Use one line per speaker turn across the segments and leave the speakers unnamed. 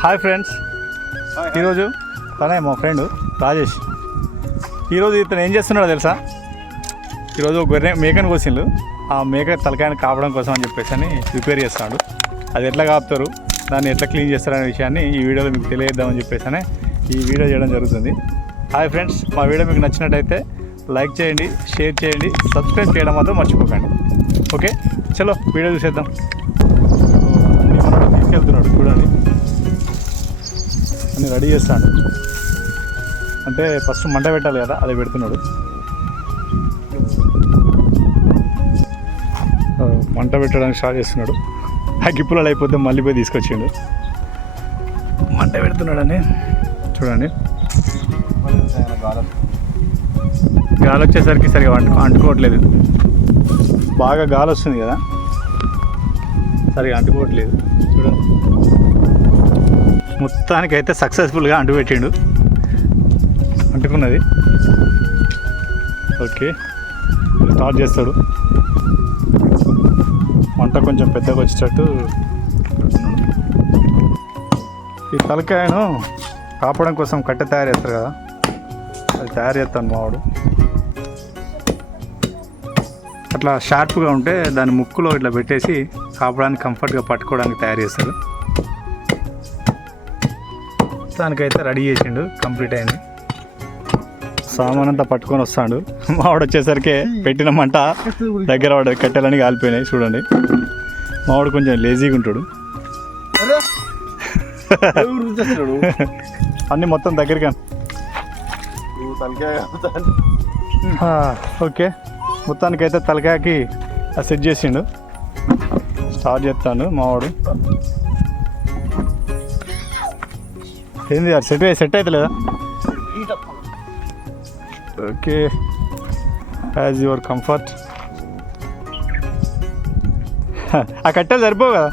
Hi friends. ఈరోజు తనే మా ఫ్రెండ్ రాజేష్. ఈరోజు ఇతను ఏం చేస్తున్నాడో తెలుసా? ఈరోజు ఒక గొర్రె మేకను కోసిండు. ఆ మేక తలకాయని కాపడం కోసం అని చెప్పేసి అని ప్రిపేర్ చేస్తాడు. అది ఎట్లా కాపుతారు? దాన్ని ఎట్లా క్లీన్ చేస్తారనే విషయాన్ని ఈ వీడియోలో మీకు తెలియజేద్దామని చెప్పేసి అని ఈ వీడియో చేయడం జరుగుతుంది. హాయ్ ఫ్రెండ్స్ మా వీడియో మీకు నచ్చినట్టయితే లైక్ చేయండి షేర్ చేయండి సబ్స్క్రైబ్ చేయడం మాత్రం మర్చిపోకండి. ఓకే? చలో వీడియో చూసేద్దాం. తీసుకెళ్తున్నాడు చూడండి. అన్ని రెడీ చేస్తాడు. అంటే ఫస్ట్ మంట పెట్టాలి కదా అది పెడుతున్నాడు. మంట పెట్టడానికి స్టార్ట్ చేస్తున్నాడు. ఆ గిప్పులలో అయిపోతే మళ్ళీ పోయి తీసుకొచ్చిండు. మంట పెడుతున్నాడని? చూడండి. గాలి వచ్చేసరికి సరిగా అంటు అంటుకోవట్లేదు. బాగా గాలి వస్తుంది కదా. సరిగా అంటుకోవట్లేదు. చూడండి. మొత్తానికైతే సక్సెస్ఫుల్గా అంటుపెట్టిండు. అంటుకున్నది. ఓకే. స్టార్ట్ చేస్తాడు. వంట కొంచెం పెద్దగా వచ్చేటట్టు ఈ తలకాయను కాపడం కోసం కట్టె తయారు చేస్తారు కదా. అది తయారు చేస్తాను మావాడు అట్లా షార్ప్గా ఉంటే దాని ముక్కులో ఇట్లా పెట్టేసి కాపడానికి కంఫర్ట్గా పట్టుకోవడానికి తయారు చేస్తారు దానికైతే రెడీ చేసిండు కంప్లీట్ అయింది. సామాన్ అంతా పట్టుకొని వస్తాడు. మావాడు వచ్చేసరికి పెట్టిన మంట దగ్గర వాడు కట్టెలని కాలిపోయినాయి చూడండి. మావాడు కొంచెం లేజీగా ఉంటాడు. అన్నీ మొత్తం దగ్గరికి. ఓకే. మొత్తానికైతే తలకాయకి సెట్ చేసిండు. స్టార్ట్ చేస్తాను మావాడు ఏంది అది సెట్ సెట్ అవుతలేదా లేదా ఓకే. యాజ్ యువర్ కంఫర్ట్ ఆ కట్టెలు సరిపోవు కదా?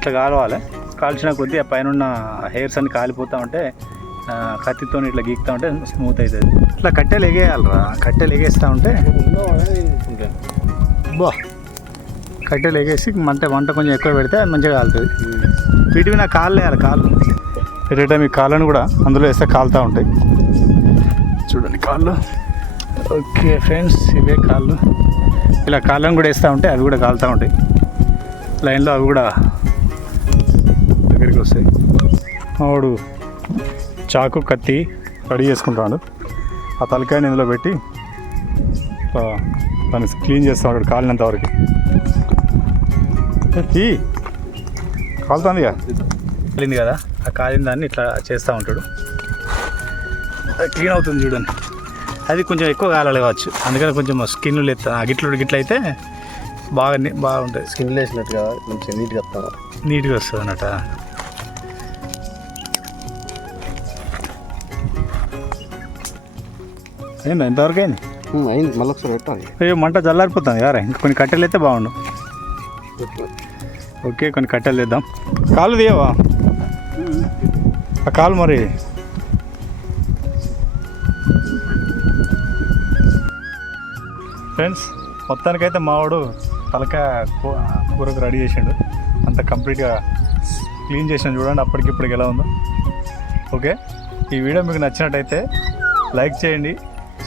ఇట్లా కాలవాలి. కాల్చిన కొద్దీ ఆ పైన హెయిర్స్ అన్ని కాలిపోతూ ఉంటే కత్తితో ఇట్లా గీకుతా ఉంటే స్మూత్ అవుతుంది ఇట్లా కట్టెలు ఎగేయాలరా కట్టెలు ఎగేస్తూ ఉంటే బా. కట్టెలు ఎగేసి మంట వంట కొంచెం ఎక్కువ పెడితే మంచిగా కాలుతుంది. వీటివి నా కాళ్ళు వేయాలి కాళ్ళు. పెట్టే మీ కాళ్ళను కూడా అందులో వేస్తే కాలుతూ ఉంటాయి. చూడండి కాళ్ళు. ఓకే ఫ్రెండ్స్ ఇవే కాళ్ళు. ఇలా కాళ్ళను కూడా వేస్తూ ఉంటే అవి కూడా కాలుతూ ఉంటాయి. లైన్లో అవి కూడా ఆవిడు చాకు కత్తి రెడీ చేసుకుంటాడు. ఆ తలకాయని ఇందులో పెట్టి దాన్ని క్లీన్ చేస్తూ ఉంటాడు కాలినంత వరకు. తీ కాలుతుంది కాలింది కదా ఆ కాలిన దాన్ని ఇట్లా చేస్తూ ఉంటాడు. క్లీన్ అవుతుంది చూడండి. అది కొంచెం ఎక్కువ కాలాలి కావచ్చు. అందుకని కొంచెం స్కిన్ లేస్తా గిట్లు గిట్ల అయితే బాగా ని- బాగుంటుంది
స్కిన్ వేసినట్టు కదా మంచిగా నీట్గా
నీట్గా వస్తుంది అన్నట్ట అయిందా ఎంతవరకు అయింది?
అయింది మళ్ళీ ఒకసారి పెట్టాలి.
అయ్యో మంట చల్లారిపోతుంది యారా ఇంకా కొన్ని కట్టెలు అయితే బాగుండు. ఓకే కొన్ని కట్టెలు తెద్దాం. కాలు తీయవా? ఆ కాలు మరి. ఫ్రెండ్స్ మొత్తానికైతే మావాడు తలకాయ కూ- కూరకు రెడీ చేసిండు. అంత కంప్లీట్గా క్లీన్ చేసాను చూడండి అప్పటికిప్పటికి ఎలా ఉందో. ఓకే ఈ వీడియో మీకు నచ్చినట్టయితే లైక్ చేయండి